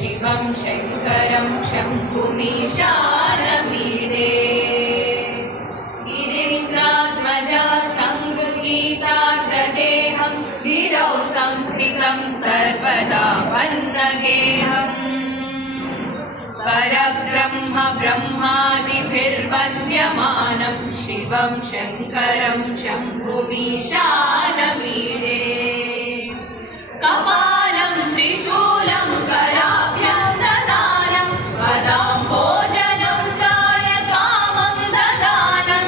शिवं शङ्करं शम्भुमीशानमीडे गिरीन्द्रात्मजा सङ्गीतार्धदेहं गिरौ संस्थितं सर्वदा पन्नगेहम् परब्रह्म ब्रह्मादिभिर्वन्द्यमानं शिवं शङ्करं शम्भुमीशानमीडे कपालं त्रिशूलं कराभ्यां ददानं पदाम्बोजनं प्रायकामं ददानं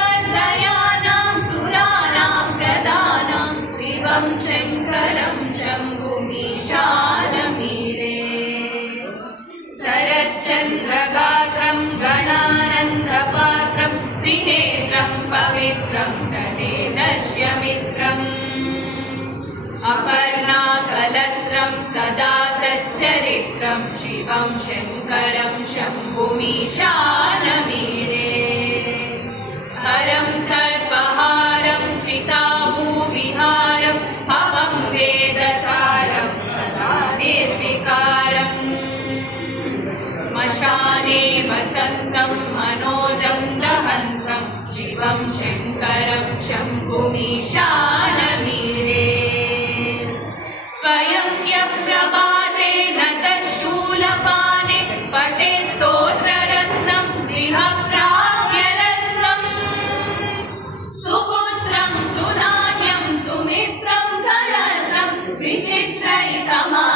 बलिवर्धयानां सुराणां प्रदानं शिवं शङ्करं शम्भुमीशानमीडे शरच्चन्द्रगात्रं गणानन्दपात्रं त्रिनेत्रं पवित्रं तदेदस्य मित्रम् अपर्णाकलत्रं सदा सच्चरित्रं शिवं शङ्करं शम्भुमीशानमीडे हरं सर्पहारं चिताभूविहारं भवं वेदसारं सदा निर्विकारम् श्मशाने वसन्तं मनोजं दहन्तं शिवं शङ्करं शम्भुमीशानमीडे स्वयं यः प्रभाते नतः शूलपाने पठे स्तोत्ररत्नं गृहप्राप्यरत्नम् सुपुत्रं सुधान्यं सुमित्रं धनत्रं विचित्रैः समा